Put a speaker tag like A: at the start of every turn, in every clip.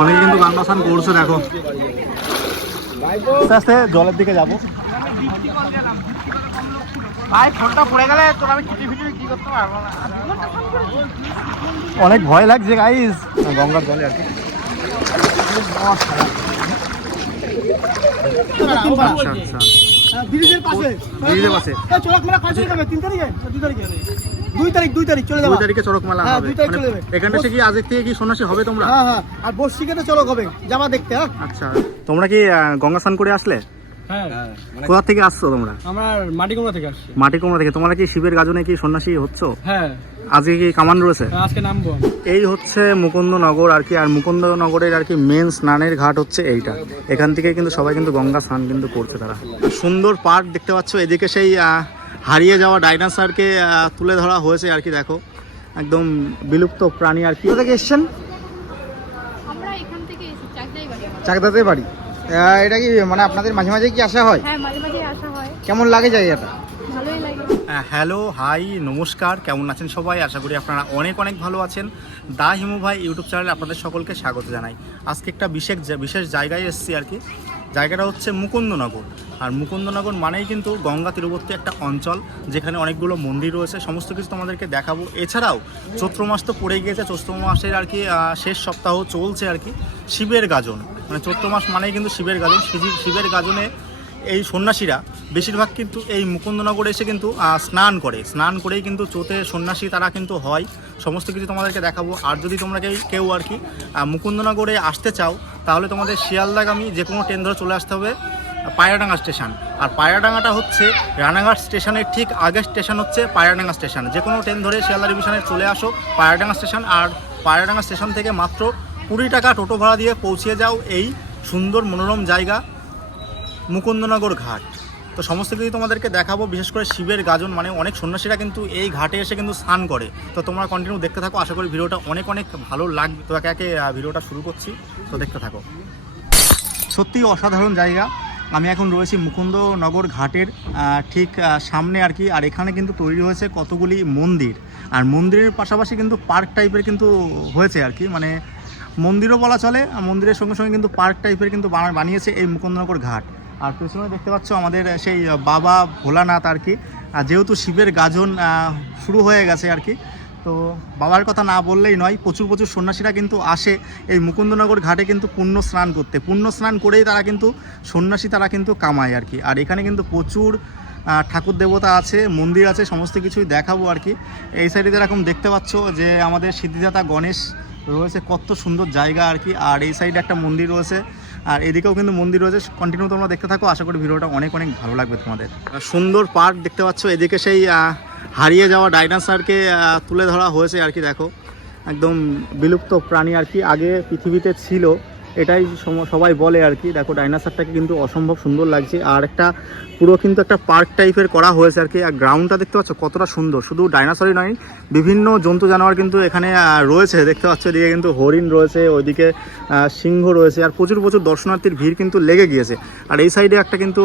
A: অনেকে কিন্তু গঙ্গা স্নান করছে দেখো। আস্তে আস্তে জলের দিকে যাব। অনেক ভয় লাগছে গাইস গঙ্গার জলে আর কি। আচ্ছা আচ্ছা।
B: ব্রিজের পাশে।
A: ব্রিজের পাশে।
B: এই চড়ক মেলা কয় তারিখে তিন তারিখে? দুই তারিখে। দুই তারিখ দুই তারিখ চলে
A: দুই তারিখে চড়ক মেলা
B: হ্যাঁ,
A: হবে।
B: দুই তারিখ
A: মানে
B: চলে যাবে।
A: সে কি আজের থেকে কি সন্ন্যাসী হবে তোমরা?
B: হ্যাঁ হ্যাঁ। আর বর্ষিকেতে হবে যাবা দেখতে হ্যাঁ?
A: আচ্ছা। তোমরা কি গঙ্গা স্নান করে আসলে?
B: হ্যাঁ।
A: কোথা থেকে আসছো তোমরা?
B: আমরা মাটিকুমড়া থেকে আসছি।
A: মাটি কোমরা থেকে। তোমরা কি শিবের গাজনে কি সন্ন্যাসী হচ্ছ?
B: হ্যাঁ।
A: আজকে কি কামান রয়েছে?
B: আজকে নামবো
A: এই হচ্ছে মুকুন্দনগর আর কি আর মুকুন্দনগরের আর কি মেন স্নানের ঘাট হচ্ছে এইটা। এখান থেকে কিন্তু সবাই কিন্তু গঙ্গা স্নান কিন্তু করছে তারা। সুন্দর পার্ক দেখতে পাচ্ছ এদিকে সেই আহ, হারিয়ে যাওয়া ডাইনোসরকে তুলে ধরা হয়েছে আর কি দেখো। একদম বিলুপ্ত প্রাণী আর কি।
B: থেকে এসছেন?
C: আমরা এখান থেকে এসেছি চাকদাই বাড়ি আমার
B: চাকদাতে বাড়ি। এটা কি মানে আপনাদের মাঝে মাঝে কি আসা হয়?
C: হ্যাঁ মাঝে মাঝে আসা হয়।
B: কেমন লাগে জায়গাটা?
C: ভালোই
A: হ্যালো হাই নমস্কার কেমন আছেন সবাই? আশা করি আপনারা অনেক অনেক ভালো আছেন। দা হিমু ভাই ইউটিউব চ্যানেলে আপনাদের সকলকে স্বাগত জানাই। আজকে একটা বিশেষ বিশেষ জায়গায় এসেছি আর কি। জায়গাটা হচ্ছে মুকুন্দনগর। আর মুকুন্দনগর মানেই কিন্তু গঙ্গা তীরবর্তী একটা অঞ্চল, যেখানে অনেকগুলো মন্দির রয়েছে, সমস্ত কিছু তোমাদেরকে দেখাবো। এছাড়াও চৈত্র মাস তো পড়ে গিয়েছে, চৈত্র মাসের আর কি শেষ সপ্তাহ চলছে আর কি, শিবের গাজন। মানে চৈত্র মাস মানেই কিন্তু শিবের গাজন। শিব- শিবের গাজনে এই সন্ন্যাসীরা বেশিরভাগ কিন্তু এই মুকুন্দনগরে এসে কিন্তু স্নান করে। স্নান করেই কিন্তু চোতে সন্ন্যাসী তারা কিন্তু হয়। সমস্ত কিছু তোমাদেরকে দেখাবো। আর যদি তোমরা কেউ- আর কি মুকুন্দনগরে আসতে চাও, তাহলে তোমাদের শিয়ালদাগামী যে কোনো ট্রেন ধরে চলে আসতে হবে, পায়রাডাঙ্গা স্টেশন। আর পায়রাডাঙ্গাটা হচ্ছে রানাঘাট স্টেশনের ঠিক আগের স্টেশন হচ্ছে পায়রাডাঙ্গা স্টেশন। যে কোনো ট্রেন ধরে শিয়ালদা ডিভিশনে চলে আসো পায়রাডাঙ্গা স্টেশন। আর পায়রাডাঙ্গা স্টেশন থেকে মাত্র কুড়ি টাকা টোটো ভাড়া দিয়ে পৌঁছে যাও এই সুন্দর মনোরম জায়গা। মুকুন্দনগর ঘাট। তো সমস্ত কিছু তোমাদেরকে দেখাবো, বিশেষ করে শিবের গাজন মানে অনেক সন্ন্যাসীরা কিন্তু এই ঘাটে এসে কিন্তু স্নান করে। তো তোমরা কন্টিনিউ দেখতে থাকো, আশা করি ভিডিওটা অনেক অনেক ভালো লাগবে। তো একে একে ভিডিওটা শুরু করছি, তো দেখতে থাকো। সত্যি অসাধারণ জায়গা। আমি এখন রয়েছি মুকুন্দনগর ঘাটের ঠিক সামনে আর কি। আর এখানে কিন্তু তৈরি হয়েছে কতগুলি মন্দির। আর মন্দিরের পাশাপাশি কিন্তু পার্ক টাইপের কিন্তু হয়েছে আর কি। মানে মন্দিরও বলা চলে মন্দিরের সঙ্গে সঙ্গে কিন্তু পার্ক টাইপের কিন্তু বানা- বানিয়েছে এই মুকুন্দনগর ঘাট। আর পেছনে দেখতে পাচ্ছ আমাদের সেই বাবা ভোলানাথ আর কি। যেহেতু শিবের গাজন শুরু হয়ে গেছে আর কি, তো বাবার কথা না বললেই নয়, প্রচুর প্রচুর সন্ন্যাসীরা কিন্তু আসে এই মুকুন্দনগর ঘাটে কিন্তু পুণ্য স্নান করতে। পুণ্য স্নান করেই তারা কিন্তু, সন্ন্যাসী তারা কিন্তু কামায় আর কি। আর এখানে কিন্তু প্রচুর ঠাকুর দেবতা আছে, মন্দির আছে, সমস্ত কিছুই দেখাবো আর কি। এই সাইডে এরকম দেখতে পাচ্ছ যে আমাদের সিদ্ধিদাতা গণেশ রয়েছে, কত সুন্দর জায়গা আর কি। আর এই সাইডে একটা মন্দির রয়েছে আর এদিকেও কিন্তু মন্দির রয়েছে। কন্টিনিউ তোমরা দেখতে থাকো। আশা করি ভিডিওটা অনেক অনেক ভালো লাগবে তোমাদের। সুন্দর পার্ক দেখতে পাচ্ছ। এদিকে সেই হারিয়ে যাওয়া ডাইনাসারকে তুলে ধরা হয়েছে আর কি, দেখো। একদম বিলুপ্ত প্রাণী আর কি। আগে পৃথিবীতে ছিল। এটাই সবাই বলে আর কি। দেখো ডাইনোসরটাকে কিন্তু অসম্ভব সুন্দর লাগছে। আর একটা পুরো কিন্তু একটা পার্ক টাইপের করা হয়েছে আর কি। আর গ্রাউন্ডটা দেখতে পাচ্ছ কতটা সুন্দর। শুধু ডাইনোসরই নয় বিভিন্ন জন্তু জানোয়ার কিন্তু এখানে রয়েছে। দেখতে পাচ্ছ এদিকে কিন্তু হরিণ রয়েছে ওইদিকে সিংহ রয়েছে। আর প্রচুর প্রচুর দর্শনার্থীর ভিড় কিন্তু লেগে গিয়েছে। আর এই সাইডে একটা কিন্তু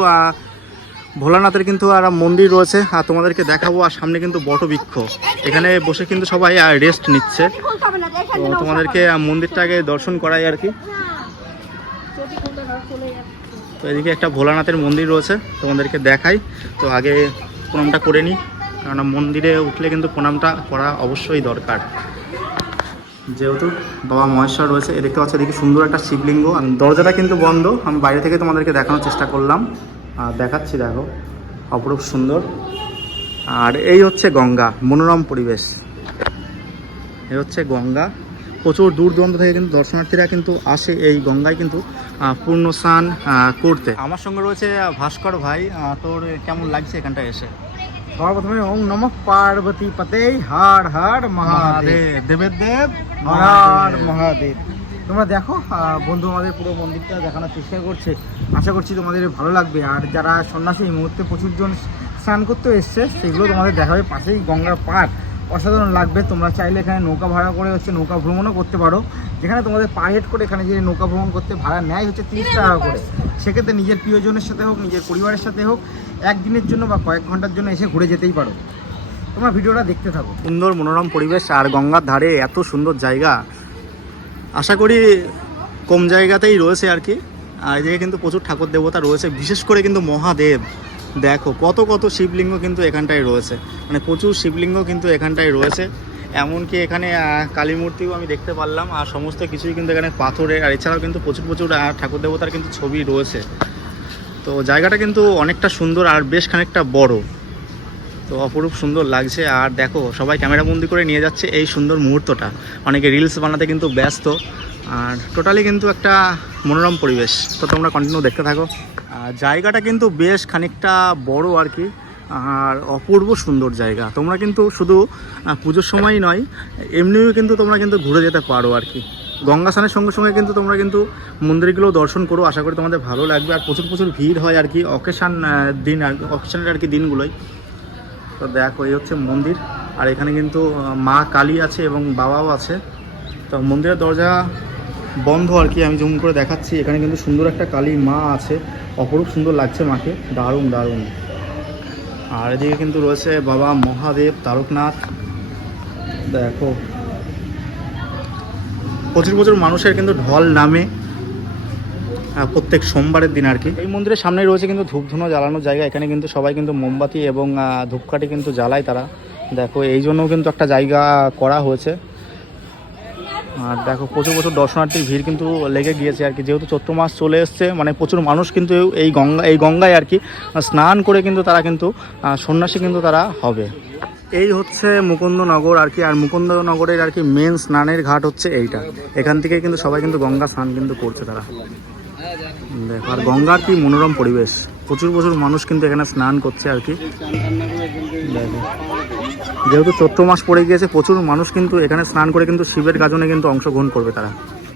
A: ভোলানাথের কিন্তু আর মন্দির রয়েছে। আর তোমাদেরকে দেখাবো আর সামনে কিন্তু বটবৃক্ষ। এখানে বসে কিন্তু সবাই রেস্ট নিচ্ছে। তো তোমাদেরকে আহ, মন্দিরটা আগে দর্শন করাই আর কি। তো এদিকে একটা ভোলানাথের মন্দির রয়েছে, তোমাদেরকে দেখাই। তো আগে প্রণামটা করে নিই কারণ মন্দিরে উঠলে কিন্তু প্রণামটা করা অবশ্যই দরকার। যেহেতু বাবা মহেশ্বর রয়েছে, এ দেখতে পাচ্ছ এদিকে সুন্দর একটা শিবলিঙ্গ। দরজাটা কিন্তু বন্ধ, আমি বাইরে থেকে তোমাদেরকে দেখানোর চেষ্টা করলাম। আর দেখাচ্ছি, দেখো, অপরূপ সুন্দর। আর এই হচ্ছে গঙ্গা, মনোরম পরিবেশ। এই হচ্ছে গঙ্গা। প্রচুর দূর দূরান্ত থেকে কিন্তু দর্শনার্থীরা কিন্তু আসে, এই গঙ্গায় কিন্তু পূর্ণ স্নান করতে। আমার সঙ্গে রয়েছে ভাস্কর ভাই তোর কেমন লাগছে এখানটা এসে?
B: সবার প্রথমে ওম নম পার্বতী পতে হার হার মহাদেব।
A: দেবের দেব
B: হর মহাদেব। তোমরা দেখো বন্ধু আমাদের পুরো মন্দিরটা দেখানোর চেষ্টা করছে। আশা করছি তোমাদের ভালো লাগবে। আর যারা সন্ন্যাসী এই মুহূর্তে প্রচুর জন স্নান করতে এসছে সেগুলো তোমাদের দেখাবে পাশেই গঙ্গার পাড়। অসাধারণ লাগবে। তোমরা চাইলে এখানে নৌকা ভাড়া করে হচ্ছে নৌকা ভ্রমণও করতে পারো। যেখানে তোমাদের পার হেড করে এখানে যে নৌকা ভ্রমণ করতে ভাড়া নেয় হচ্ছে তিরিশ টাকা করে। সেক্ষেত্রে নিজের প্রিয়জনের সাথে হোক নিজের পরিবারের সাথে হোক একদিনের জন্য বা কয়েক ঘণ্টার জন্য এসে ঘুরে যেতেই পারো। তোমরা ভিডিওটা দেখতে থাকো।
A: সুন্দর মনোরম পরিবেশ আর গঙ্গার ধারে এত সুন্দর জায়গা। আশা করি কম জায়গাতেই রয়েছে আর কি। আর এদিকে কিন্তু প্রচুর ঠাকুর দেবতা রয়েছে বিশেষ করে কিন্তু মহাদেব। দেখো, কত কত শিবলিঙ্গ কিন্তু এখানটায় রয়েছে। মানে প্রচুর শিবলিঙ্গ কিন্তু এখানটায় রয়েছে। এমনকি এখানে কালী মূর্তিও আমি দেখতে পারলাম। আর সমস্ত কিছুই কিন্তু এখানে পাথরের, আর এছাড়াও কিন্তু প্রচুর প্রচুর ঠাকুর দেবতার কিন্তু ছবি রয়েছে। তো জায়গাটা কিন্তু অনেকটা সুন্দর আর বেশ খানিকটা বড়। তো অপরূপ সুন্দর লাগছে। আর দেখো, সবাই ক্যামেরা বন্দি করে নিয়ে যাচ্ছে এই সুন্দর মুহূর্তটা। অনেকে রিলস বানাতে কিন্তু ব্যস্ত। আর টোটালি কিন্তু একটা মনোরম পরিবেশ। তো তোমরা কন্টিনিউ দেখতে থাকো। জায়গাটা কিন্তু বেশ খানিকটা বড় আর কি, আর অপূর্ব সুন্দর জায়গা। তোমরা কিন্তু শুধু পুজোর সময়ই নয়, এমনিও কিন্তু তোমরা কিন্তু ঘুরে যেতে পারো আর কি। গঙ্গা স্নানের সঙ্গে সঙ্গে কিন্তু তোমরা কিন্তু মন্দিরগুলো দর্শন করো, আশা করি তোমাদের ভালো লাগবে। আর প্রচুর প্রচুর ভিড় হয় আর কি অকেশান দিন আর অকেশানের আর কি দিনগুলোই তো দেখো, এই হচ্ছে মন্দির। আর এখানে কিন্তু মা কালী আছে এবং বাবাও আছে। তো মন্দিরের দরজা বন্ধ আর কি, আমি জুম করে দেখাচ্ছি। এখানে কিন্তু সুন্দর একটা কালী মা আছে। অপরূপ সুন্দর লাগছে মাকে। দারুণ দারুণ। আর এদিকে কিন্তু রয়েছে বাবা মহাদেব তারকনাথ। দেখো। প্রচুর প্রচুর মানুষের কিন্তু ঢল নামে প্রত্যেক সোমবারের দিন আর কি। এই মন্দিরের সামনে রয়েছে কিন্তু ধূপধুনো জ্বালানোর জায়গা। এখানে কিন্তু সবাই কিন্তু মোমবাতি এবং ধূপকাঠি কিন্তু জ্বালায় তারা। দেখো, এই জন্যও কিন্তু একটা জায়গা করা হয়েছে। আর দেখো, প্রচুর প্রচুর দর্শনার্থীর ভিড় কিন্তু লেগে গিয়েছে আর কি। যেহেতু চৈত্র মাস চলে এসছে মানে প্রচুর মানুষ কিন্তু এই গঙ্গা, এই গঙ্গায় আর কি স্নান করে কিন্তু তারা কিন্তু সন্ন্যাসী কিন্তু তারা হবে। এই হচ্ছে মুকুন্দনগর আর কি, আর মুকুন্দনগরের আর কি মেন স্নানের ঘাট হচ্ছে এইটা। এখান থেকে কিন্তু সবাই কিন্তু গঙ্গা স্নান কিন্তু করছে তারা। দেখো, আর গঙ্গার কি মনোরম পরিবেশ। প্রচুর প্রচুর মানুষ কিন্তু এখানে স্নান করছে আর কি। দেখো। যেহেতু চৈত্র মাস পড়ে গিয়েছে, প্রচুর মানুষ কিন্তু এখানে স্নান করে কিন্তু শিবের গাজনে কিন্তু অংশগ্রহণ করবে তারা।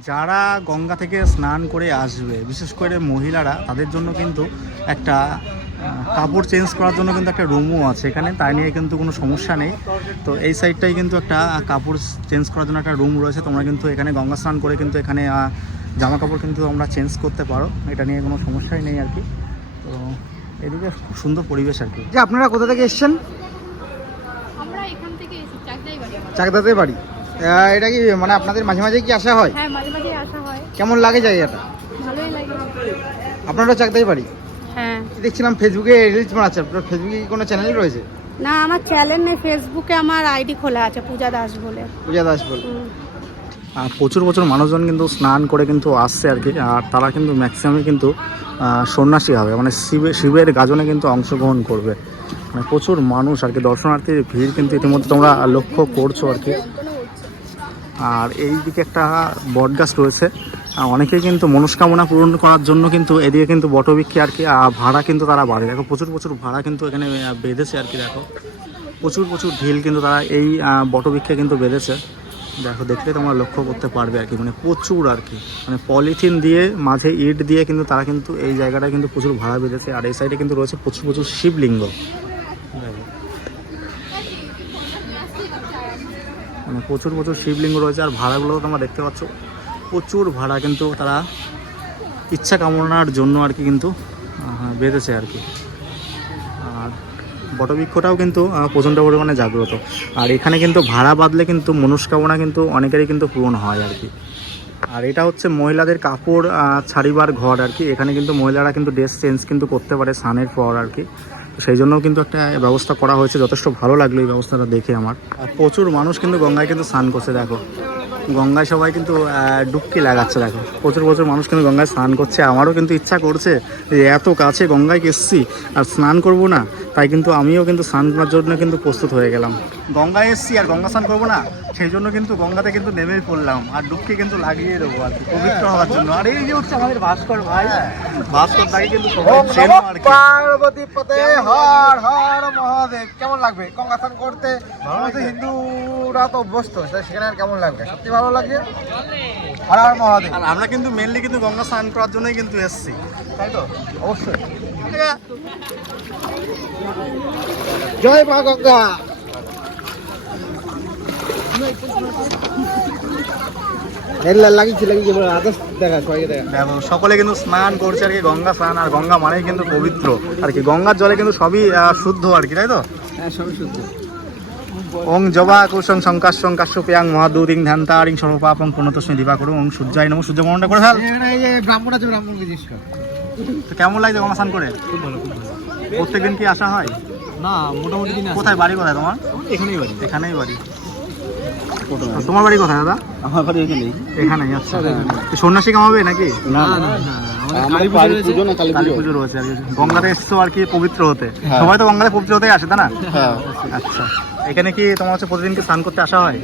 A: যারা গঙ্গা থেকে স্নান করে আসবে, বিশেষ করে মহিলারা, তাদের জন্য কিন্তু একটা কাপড় চেঞ্জ করার জন্য কিন্তু একটা রুমও আছে এখানে, তাই নিয়ে কিন্তু কোনো সমস্যা নেই। তো এই সাইডটাই কিন্তু একটা কাপড় চেঞ্জ করার জন্য একটা রুম রয়েছে। তোমরা কিন্তু এখানে গঙ্গা স্নান করে কিন্তু এখানে জামা কাপড় কিন্তু আমরা চেঞ্জ করতে পারো এটা নিয়ে কোনো সমস্যাই নেই আর কি। তো এদিকে খুব সুন্দর পরিবেশ আর কি।
B: যে আপনারা কোথা থেকে এসছেন? চাকদাতে বাড়ি। এটা কি মানে আপনাদের মাঝে মাঝে কি আসা হয়?
C: হ্যাঁ
B: কেমন লাগে জায়গাটা? আপনারা চাকদাই বাড়ি?
C: হ্যাঁ।
B: দেখছিলাম ফেসবুকে রিলস বানাচ্ছে আপনার ফেসবুকে কি কোনো চ্যানেল রয়েছে?
D: না আমার চ্যানেল নেই ফেসবুকে আমার আইডি খোলা আছে পূজা দাস বলে।
B: পূজা দাস বল।
A: প্রচুর প্রচুর মানুষজন কিন্তু স্নান করে কিন্তু আসছে আর কি, আর তারা কিন্তু ম্যাক্সিমামই কিন্তু সন্ন্যাসী হবে মানে শিবের শিবের গাজনে কিন্তু অংশগ্রহণ করবে। মানে প্রচুর মানুষ আর কি, দর্শনার্থীর ভিড় কিন্তু ইতিমধ্যে তোমরা লক্ষ্য করছ আর কি। আর এই দিকে একটা বট গাছ রয়েছে অনেকেই কিন্তু মনস্কামনা পূরণ করার জন্য কিন্তু এদিকে কিন্তু বটবৃক্ষে আর কি ভাড়া কিন্তু তারা বাড়ে। দেখো, প্রচুর প্রচুর ভাড়া কিন্তু এখানে বেঁধেছে আর কি, দেখো। প্রচুর প্রচুর ঢিল কিন্তু তারা এই বটবৃক্ষে কিন্তু বেঁধেছে। দেখো, দেখলে তোমরা লক্ষ্য করতে পারবে আর কি। মানে প্রচুর আর কি। মানে পলিথিন দিয়ে, মাঝে ইট দিয়ে কিন্তু তারা কিন্তু এই জায়গাটা কিন্তু প্রচুর ভাড়া বেঁধেছে। আর এই সাইডে কিন্তু রয়েছে প্রচুর প্রচুর শিবলিঙ্গ। মানে প্রচুর প্রচুর শিবলিঙ্গ রয়েছে। আর ভাড়াগুলো তোমরা দেখতে পাচ্ছ, প্রচুর ভাড়া কিন্তু তারা ইচ্ছা কামনার জন্য আর কি কিন্তু বেঁধেছে আর কি। বটবৃক্ষটাও কিন্তু প্রচণ্ড পরিমাণে জাগ্রত। আর এখানে কিন্তু ভাড়া বাঁধলে কিন্তু মনস্কামনা কিন্তু অনেকেরই কিন্তু পূরণ হয় আর কি। আর এটা হচ্ছে মহিলাদের কাপড় ছাড়িবার ঘর আর কি। এখানে কিন্তু মহিলারা কিন্তু ড্রেস চেঞ্জ কিন্তু করতে পারে স্নানের পর আর কি। সেই জন্যও কিন্তু একটা ব্যবস্থা করা হয়েছে। যথেষ্ট ভালো লাগল এই ব্যবস্থাটা দেখে আমার। প্রচুর মানুষ কিন্তু গঙ্গায় কিন্তু স্নান করছে, দেখো। গঙ্গায় সবাই কিন্তু ডুবকি লাগাচ্ছে, দেখো। প্রচুর প্রচুর মানুষ কিন্তু গঙ্গায় স্নান করছে। আমারও কিন্তু ইচ্ছা করছে যে এত কাছে গঙ্গায় এসছি আর স্নান করব না, তাই কিন্তু আমিও কিন্তু স্নান করার জন্য কিন্তু প্রস্তুত হয়ে গেলাম। গঙ্গায় এসছি আর গঙ্গা স্নান করব না সেই জন্য কিন্তু গঙ্গাতে কিন্তু নেমেই পড়লাম আর ডুবকি কিন্তু লাগিয়ে দেবো আর কি পবিত্র হওয়ার জন্য। আর এই যে হচ্ছে আমাদের ভাস্কর ভাই ভাস্কর তাকে কিন্তু
B: পার্বতী পতে হর হর মহাদেব কেমন লাগবে? গঙ্গা স্নান করতে? হিন্দুরা তো অভ্যস্ত সেখানে আর কেমন লাগবে? সত্যি ভালো লাগছে? হর হর মহাদেব।
A: আর আমরা কিন্তু মেনলি কিন্তু গঙ্গা স্নান করার জন্যই কিন্তু এসছি। তাই তো?
B: অবশ্যই। জয় মা গঙ্গা। দেখা
A: সকলে কিন্তু স্নান করছে আর কি গঙ্গা স্নান আর গঙ্গা মানেই কিন্তু পবিত্র। আর কি গঙ্গার জলে কিন্তু সবই শুদ্ধ আর কি তাই তো?
B: হ্যাঁ সবই শুদ্ধ।
A: ওং জবা কুসং সংকাশং কাশ্যপিয়াং মহাদুরিং ধ্যান্তারিং সর্বপাপং প্রণতস্মী দিবা করুন ওং সূর্যায় নম সূর্য মরণটা করে ফেল।
B: এই যে ব্রাহ্মণ আছে ব্রাহ্মণকে জিজ্ঞেস
A: তো কেমন লাগছে গঙ্গা স্নান করে?
B: খুব ভালো খুব ভালো।
A: প্রত্যেকদিন কি আসা হয়?
B: না মোটামুটি
A: কোথায় বাড়ি কোথায় তোমার?
B: এখানেই বাড়ি।
A: এখানেই বাড়ি। তোমার বাড়ি কোথায় দাদা?
B: আমার বাড়ি এখানেই।
A: এখানেই আচ্ছা। সন্ন্যাসী কামাবে নাকি?
B: না না।
A: গঙ্গাতে এসছো আর কি পবিত্র হতে।
B: হ্যাঁ।
A: সবাই তো গঙ্গাতে পবিত্র হতে আসে তাই না?
B: হ্যাঁ।
A: আচ্ছা। এখানে কি তোমার হচ্ছে প্রতিদিন কি স্নান করতে আসা হয়?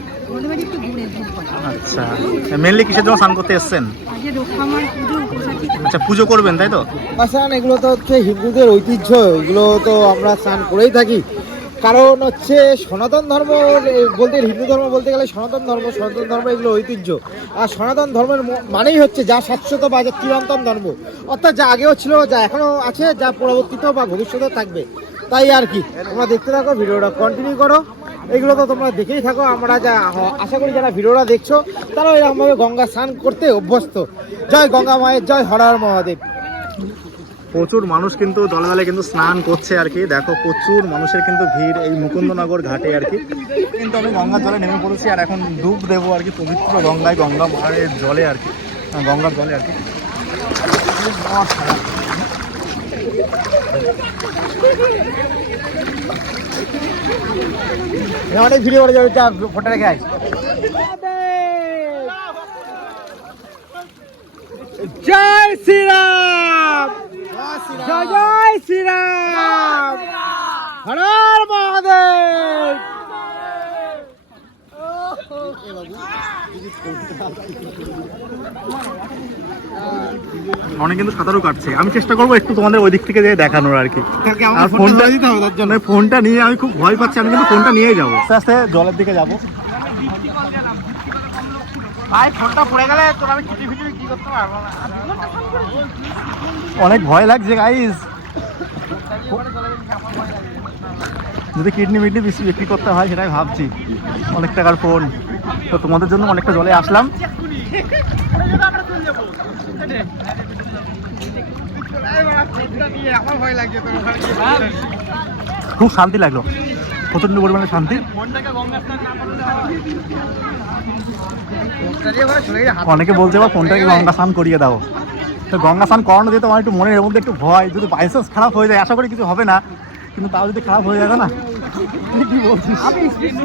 A: আচ্ছা। মেনলি কিসের জন্য স্নান করতে এসছেন? আচ্ছা পুজো করবেন তাই তো?
B: স্নান এগুলো তো হচ্ছে হিন্দুদের ঐতিহ্য এগুলো তো আমরা স্নান করেই থাকি। কারণ হচ্ছে সনাতন ধর্ম বলতে হিন্দু ধর্ম বলতে গেলে সনাতন ধর্ম সনাতন ধর্ম এগুলো ঐতিহ্য। আর সনাতন ধর্মের মানেই হচ্ছে যা শাশ্বত বা যা চিরন্তন ধর্ম। অর্থাৎ যা আগেও ছিল, যা এখনও আছে, যা পরবর্তীতেও বা ভবিষ্যতেও থাকবে। তাই আর কি, তোমরা দেখতে থাকো, ভিডিওটা কন্টিনিউ করো। এগুলো তো তোমরা দেখেই থাকো, আমরা যা আশা করি যারা ভিডিওটা দেখছ তারা এরকমভাবে গঙ্গা স্নান করতে অভ্যস্ত। জয় গঙ্গা মায়ের, জয় হর হর মহাদেব।
A: প্রচুর মানুষ কিন্তু দলে দলে কিন্তু স্নান করছে আর কি। দেখো প্রচুর মানুষের কিন্তু ভিড় এই মুকুন্দনগর ঘাটে আর কি। কিন্তু আমি গঙ্গার জলে নেমে পড়েছি আর এখন ডুব দেবো আর কি পবিত্র গঙ্গায়, গঙ্গা মায়ের জলে আর কি। গঙ্গার জলে আর কি।
B: অনেক ভিডিও করে যাবে ফটো রেখে আস। জয় শ্রীরাম! জয় জয় শ্রীরাম। হর হর মহাদেব।
A: অনেক কিন্তু সাঁতারও কাটছে। আমি চেষ্টা করব একটু তোমাদের ওই দিক থেকে যেয়ে দেখানোর আর কি। আর ফোনটা
B: দিতে হবে তার জন্য।
A: মানে ফোনটা নিয়ে আমি খুব ভয় পাচ্ছি আমি কিন্তু ফোনটা নিয়েই যাব। আস্তে আস্তে জলের দিকে যাব।
B: ভাই ফোনটা পড়ে গেলে তোর আমি ছুটি ফিটি কি করতে পারব? না
A: অনেক ভয় লাগছে গাইজ যদি কিডনি মিডনি বেশি বিক্রি করতে হয়, সেটাই ভাবছি। অনেক টাকার ফোন তো তোমাদের জন্য অনেকটা জলে আসলাম। খুব শান্তি লাগল। প্রচণ্ড পরিমাণে শান্তি। অনেকে বলছে বা ফোনটাকে গঙ্গা স্নান করিয়ে দাও। তো গঙ্গা স্নান করানো যেতে আমার একটু মনের মধ্যে একটু ভয় যদি বাইচান্স খারাপ হয়ে যায় আশা করি কিছু হবে না কিন্তু তাও যদি খারাপ হয়ে যাবে না কি বলছিস?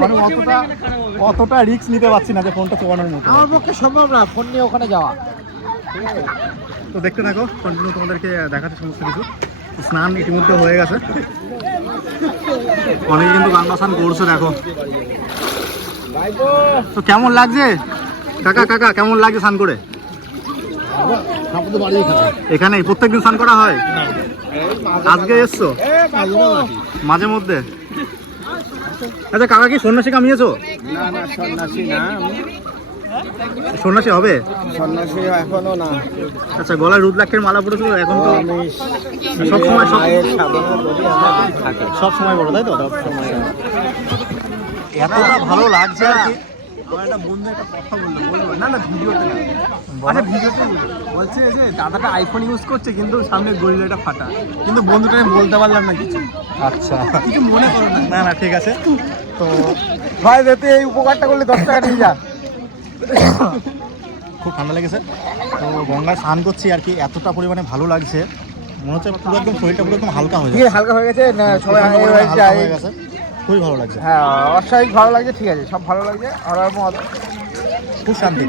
A: মানে অতটা অতটা রিস্ক নিতে পারছি না যে ফোনটা চোবানোর মতো।
B: আমার পক্ষে সম্ভব না ফোন নিয়ে ওখানে যাওয়া।
A: তো দেখতে থাকো কন্টিনিউ তোমাদেরকে দেখাচ্ছে সমস্ত কিছু। স্নান ইতিমধ্যে হয়ে গেছে। অনেকে কিন্তু গঙ্গা স্নান করছে দেখো। তো কেমন লাগছে? কাকা কাকা কেমন লাগছে স্নান করে? এখানে প্রত্যেকদিন স্নান করা হয়? আজকে এসছো? মাঝে মধ্যে। আচ্ছা কাকা কি সন্ন্যাসী কামিয়েছো?
B: সন্ন্যাসী
A: হবে? আচ্ছা গলায় রুদ্রাক্ষের মালা পড়েছিল, এখন তো সব সময় সব সব সময় বড় তাই তো? এতটা ভালো লাগছে
B: আমার একটা বন্ধু একটা কথা বলল বলব না না ভিডিওতে না। আচ্ছা ভিডিওতে বলছে যে দাদাটা আইফোন ইউজ করছে কিন্তু সামনে গরিলাটা ফাটা। কিন্তু বন্ধুটা আমি বলতে পারলাম না কিছু।
A: আচ্ছা।
B: কিছু মনে করো না।
A: না না ঠিক আছে। তো
B: ভাই যাতে এই উপকারটা করলে দশ টাকা নিয়ে যা।
A: খুব ঠান্ডা লেগেছে। তো গঙ্গায় স্নান করছি আর কি এতটা পরিমাণে ভালো লাগছে। মনে হচ্ছে পুরো একদম শরীরটা পুরো একদম হালকা হয়ে
B: আছে হালকা হয়ে গেছে সবাই
A: হয়ে গেছে। খুবই ভালো লাগছে।
B: হ্যাঁ অস্বাভাবিক ভালো লাগছে ঠিক আছে সব ভালো লাগছে আর মহাদেব
A: খুব শান্তি।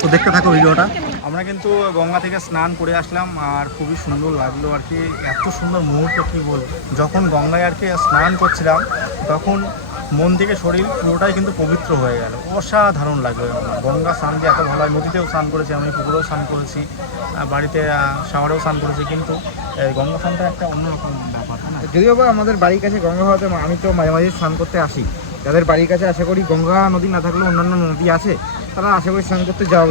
A: তো দেখতে থাকো ভিডিওটা। আমরা কিন্তু গঙ্গা থেকে স্নান করে আসলাম আর খুবই সুন্দর লাগল আর কি এত সুন্দর মুহূর্ত কি বল যখন গঙ্গায় আর কি স্নান করছিলাম তখন মন থেকে শরীর পুরোটাই কিন্তু পবিত্র হয়ে গেল। অসাধারণ লাগল গঙ্গা স্নান যে এত ভালো হয়, নদীতেও স্নান করেছি আমি, পুকুরেও স্নান করেছি বাড়িতে শাওয়ারেও স্নান করেছি, কিন্তু গঙ্গা স্নানটা একটা অন্যরকম ব্যাপার
B: যদিও বা আমাদের বাড়ির কাছে গঙ্গা হওয়াতে আমি তো মাঝে মাঝে স্নান করতে আসি। যাদের বাড়ির কাছে আশা করি গঙ্গা নদী না থাকলেও অন্যান্য নদী আছে, তারা আশা করি স্নান করতে যাও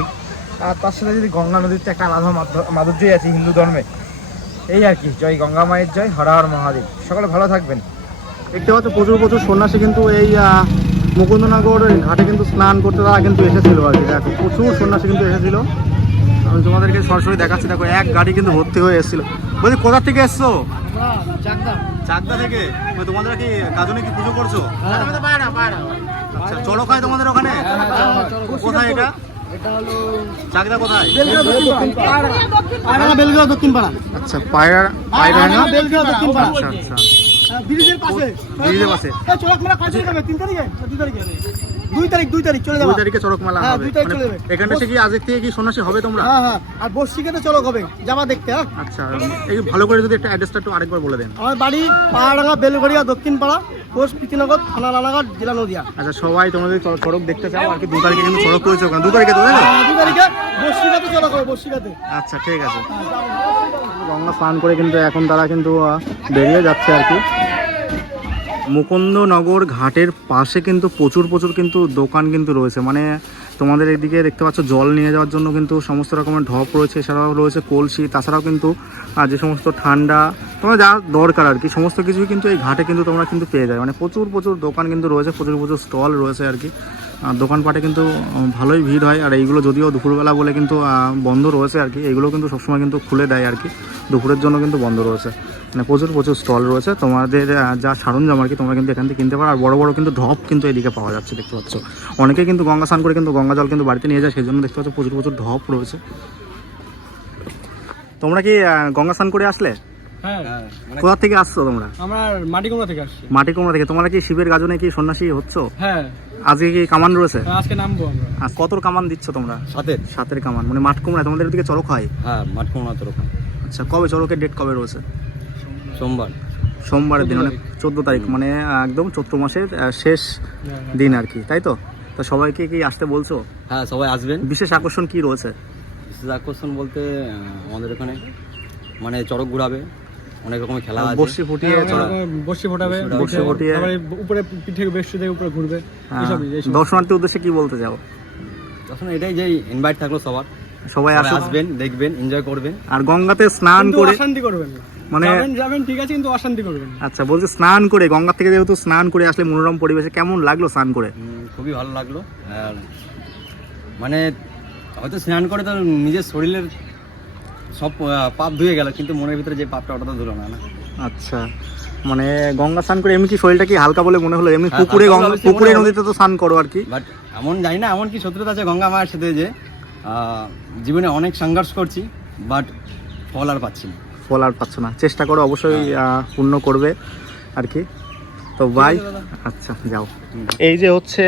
B: আর তার সাথে যদি গঙ্গা নদীর তো একটা আলাদা মাধুর্যই আছে, হিন্দু ধর্মে। এই আর কি, জয় গঙ্গা মায়ের জয়, হর হর মহাদেব। সকলে ভালো থাকবেন।
A: দেখতে পাচ্ছ প্রচুর প্রচুর সন্ন্যাসী কিন্তু এই মুকুন্দনগর ঘাটে কিন্তু স্নান করতে তারা কিন্তু এসেছিল আর কি। দেখো প্রচুর সন্ন্যাসী কিন্তু এসেছিল। আমি তোমাদেরকে সরাসরি দেখাচ্ছি দেখো এক গাড়ি কিন্তু ভর্তি হয়ে এসেছিল। বলছি কোথা থেকে এসছো? চাকদা থেকে। তোমাদের কি গাজনে কি পুজো করছ? আচ্ছা চলো খায় তোমাদের ওখানে। কোথায় এটা? চাকদা কোথায়?
B: বেলগাঁও দক্ষিণ পাড়া।
A: আচ্ছা পায়রা পায়রা না?
B: বেলগাঁও দক্ষিণ পাড়া।
A: আচ্ছা আচ্ছা।
B: ব্রিজের পাশে।
A: ব্রিজের পাশে।
B: এই চড়ক মেলা কয় তারিখ হবে? তিন তারিখে? না দুই তারিখে। দুই তারিখ দুই তারিখ চলে যাব।
A: দুই তারিখে চড়ক মেলা
B: হ্যাঁ,
A: হবে।
B: দুই তারিখ
A: মানে
B: চলে যাবে।
A: এখানটা থেকে থেকে কি সন্ন্যাসী হবে তোমরা?
B: হ্যাঁ হ্যাঁ। আর বর্ষিকাতে চলক হবে। যাবা দেখতে হ্যাঁ?
A: আচ্ছা এই ভালো করে যদি একটা অ্যাড্রেসটা একটু আরেকবার বলে দেন।
B: আমার বাড়ি পাহাড়াঙ্গা বেলগড়িয়া দক্ষিণ পাড়া পোস্ট প্রীতিনগর থানা রানাঘাট জেলা নদিয়া।
A: আচ্ছা সবাই চড়ক দেখতে চাও আর কি দু তারিখে কিন্তু ওখানে। দু তারিখে তো তো?
B: হ্যাঁ, তারিখে বর্ষিকাতে চলক হবে বর্ষিকাতে।
A: আচ্ছা ঠিক আছে। গঙ্গা স্নান করে কিন্তু এখন তারা কিন্তু বেরিয়ে যাচ্ছে আর কি। মুকুন্দনগর ঘাটের পাশে কিন্তু প্রচুর প্রচুর কিন্তু দোকান কিন্তু রয়েছে। মানে তোমাদের এদিকে দেখতে পাচ্ছ, জল নিয়ে যাওয়ার জন্য কিন্তু সমস্ত রকমের ঢপ রয়েছে, এছাড়াও রয়েছে কলসি, তাছাড়াও কিন্তু যে সমস্ত ঠান্ডা, তোমরা যা দরকার আর কি, সমস্ত কিছুই কিন্তু এই ঘাটে কিন্তু তোমরা কিন্তু পেয়ে যাবে। মানে প্রচুর প্রচুর দোকান কিন্তু রয়েছে, প্রচুর প্রচুর স্টল রয়েছে আর কি। দোকানপাটে কিন্তু ভালোই ভিড় হয়। আর এইগুলো যদিও দুপুরবেলা বলে কিন্তু বন্ধ রয়েছে আর কি এইগুলো কিন্তু সবসময় কিন্তু খুলে দেয় আর কি। দুপুরের জন্য কিন্তু বন্ধ রয়েছে। মানে প্রচুর প্রচুর স্টল রয়েছে। তোমাদের যা সরঞ্জাম আর কি তোমরা কিন্তু এখান থেকে কিনতে পারো। আর বড় বড় কিন্তু ঢপ কিন্তু এদিকে পাওয়া যাচ্ছে দেখতে পাচ্ছ। অনেকে কিন্তু গঙ্গা স্নান করে কিন্তু গঙ্গা জল কিন্তু বাড়িতে নিয়ে যায় সেই জন্য দেখতে পাচ্ছ প্রচুর প্রচুর ঢপ রয়েছে। তোমরা কি গঙ্গা স্নান করে আসলে?
B: হ্যাঁ।
A: কোথা থেকে আসছো তোমরা?
B: আমরা মাটিকুমড়া থেকে আসছি।
A: মাটি থেকে। তোমরা কি শিবের গাজনে কি সন্ন্যাসী হচ্ছ?
B: হ্যাঁ।
A: আজকে কি কামান রয়েছে?
B: আজকে নামবো আমরা।
A: আর কত কামান দিচ্ছ তোমরা?
E: সাতের।
A: সাতের কামান। মানে মাঠ কুমড়া তোমাদের ওদিকে চড়ক হয়?
E: হ্যাঁ মাঠ কোমনা তরফ
A: আচ্ছা কবে চড়কের ডেট কবে রয়েছে?
E: সোমবার।
A: সোমবারের দিন মানে চোদ্দ তারিখ। মানে একদম চৈত্র মাসের শেষ দিন আর কি তাই তো? তো সবাইকে কি আসতে বলছো?
E: হ্যাঁ সবাই আসবেন।
A: বিশেষ আকর্ষণ কি রয়েছে?
E: বিশেষ আকর্ষণ বলতে আমাদের এখানে মানে চড়ক ঘুরাবে। অনেক রকমের খেলা আছে।
A: বর্ষি ফুটিয়ে
B: বসি ফোটাবে
A: বর্ষি ফুটিয়ে।
B: উপরে পিঠে বেশ থেকে উপরে ঘুরবে
A: আহ, দর্শনার্থী উদ্দেশ্যে কি বলতে যাও
E: তখন এটাই যে ইনভাইট থাকল সবার
A: সবাই
E: আসবেন দেখবেন এনজয় করবেন।
A: আর গঙ্গাতে স্নান করে
B: অশান্তি করবেন
A: মানে
B: যাবেন যাবেন ঠিক আছে কিন্তু অশান্তি করবেন
A: আচ্ছা বলছি স্নান করে গঙ্গা থেকে যেহেতু স্নান করে আসলে মনোরম পরিবেশে কেমন লাগল স্নান করে?
E: খুবই ভালো লাগল। আর মানে হয়তো স্নান করে তো নিজের শরীরের সব পাপ ধুয়ে গেল কিন্তু মনের ভিতরে যে পাপটা ওটা তো ধুলো না না?
A: আচ্ছা। মানে গঙ্গা স্নান করে এমনি কি শরীরটা কি হালকা বলে মনে হলো? এমনি
E: হ্যাঁ,
A: পুকুরে গঙ্গা পুকুরে নদীতে তো স্নান করো আর কি?
E: বাট এমন জানি না এমন কি শত্রুতা আছে গঙ্গা মায়ের সাথে যে জীবনে অনেক সংঘর্ষ করছি বাট ফল আর পাচ্ছি না।
A: ফল আর পাচ্ছ না। চেষ্টা করো অবশ্যই পূর্ণ করবে আর কি। তো বাই আচ্ছা যাও। এই যে হচ্ছে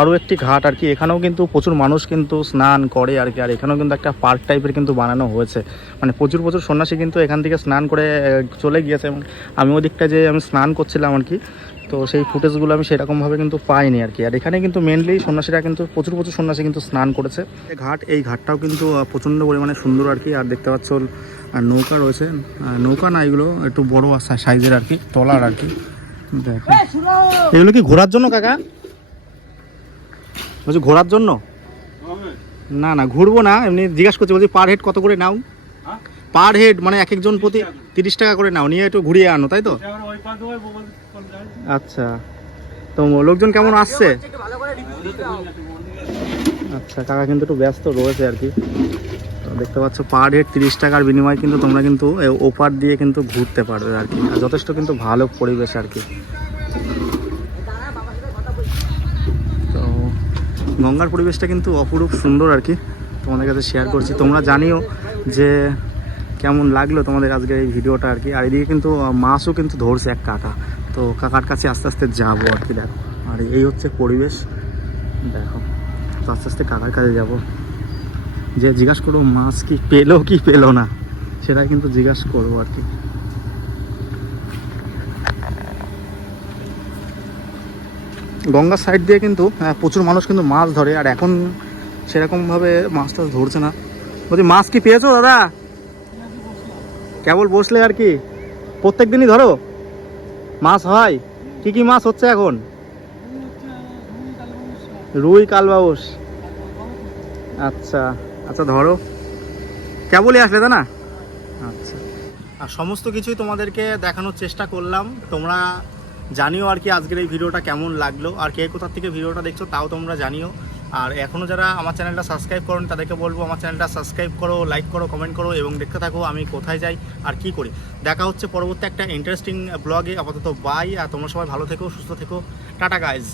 A: আরও একটি ঘাট আর কি। এখানেও কিন্তু প্রচুর মানুষ কিন্তু স্নান করে আর কি আর এখানেও কিন্তু একটা পার্ক টাইপের কিন্তু বানানো হয়েছে। মানে প্রচুর প্রচুর সন্ন্যাসী কিন্তু এখান থেকে স্নান করে চলে গিয়েছে এবং আমি ওদিকটা যে আমি স্নান করছিলাম আর কি। তো সেই ফুটেজগুলো আমি সেরকমভাবে কিন্তু পাইনি আর কি। আর এখানে কিন্তু মেনলি সন্ন্যাসীরা কিন্তু প্রচুর প্রচুর সন্ন্যাসী কিন্তু স্নান করেছে। ঘাট এই ঘাটটাও কিন্তু প্রচণ্ড পরিমাণে সুন্দর আর কি। আর দেখতে পাচ্ছ আর নৌকা রয়েছে। নৌকা না এগুলো একটু বড় সাইজের আর কি টলার আর কি। দেখো। এগুলো কি ঘোরার জন্য কাকা? বলছি ঘোরার জন্য? না না ঘুরবো না এমনি জিজ্ঞাসা করছি বলছি পার হেড কত করে নাও? পার হেড মানে এক একজন প্রতি তিরিশ টাকা করে নাও নিয়ে একটু ঘুরিয়ে আনো তাই তো? আচ্ছা। তো লোকজন কেমন আসছে? আচ্ছা কাকা কিন্তু একটু ব্যস্ত রয়েছে আর কি। তো দেখতে পাচ্ছ পার হেড তিরিশ টাকার বিনিময়ে কিন্তু তোমরা কিন্তু ওপার দিয়ে কিন্তু ঘুরতে পারবে আর কি। আর যথেষ্ট কিন্তু ভালো পরিবেশ আর কি তো গঙ্গার পরিবেশটা কিন্তু অপরূপ সুন্দর আর কি তোমাদের কাছে শেয়ার করছি। তোমরা জানিও যে কেমন লাগল তোমাদের আজকে এই ভিডিওটা আর কি। আর এদিকে কিন্তু মাছও কিন্তু ধরছে এক কাকা। তো কাকার কাছে আস্তে আস্তে যাব আর কি, দেখো। আর এই হচ্ছে পরিবেশ, দেখো। তো আস্তে আস্তে কাকার কাছে যাব। যে জিজ্ঞাসা করব, মাছ কি পেল কি পেল না? সেটা কিন্তু জিজ্ঞাসা করব আর কি। গঙ্গার সাইড দিয়ে কিন্তু প্রচুর মানুষ কিন্তু মাছ ধরে। আর এখন সেরকমভাবে মাছ টাছ ধরছে না। বলছি, মাছ কি পেয়েছ দাদা? কেবল বসলে আর কি? প্রত্যেক দিনই ধরো। মাছ হয়। কি কি মাছ হচ্ছে এখন? রুই কালবাউস। আচ্ছা আচ্ছা ধরো। কেবলই আসলে তা না? আচ্ছা। আর সমস্ত কিছুই তোমাদেরকে দেখানোর চেষ্টা করলাম। তোমরা জানিও আর কি আজকের এই ভিডিওটা কেমন লাগল, আর কে কোথার থেকে ভিডিওটা দেখছ তাও তোমরা জানিও। আর এখনও যারা আমার চ্যানেলটা সাবস্ক্রাইব করেন তাদেরকে বলব আমার চ্যানেলটা সাবস্ক্রাইব করো, লাইক করো, কমেন্ট করো এবং দেখতে থাকো আমি কোথায় যাই আর কি করি। দেখা হচ্ছে পরবর্তী একটা ইন্টারেস্টিং ব্লগে আপাতত বাই আর তোমরা সবাই ভালো থেকো, সুস্থ থেকো। Tata guys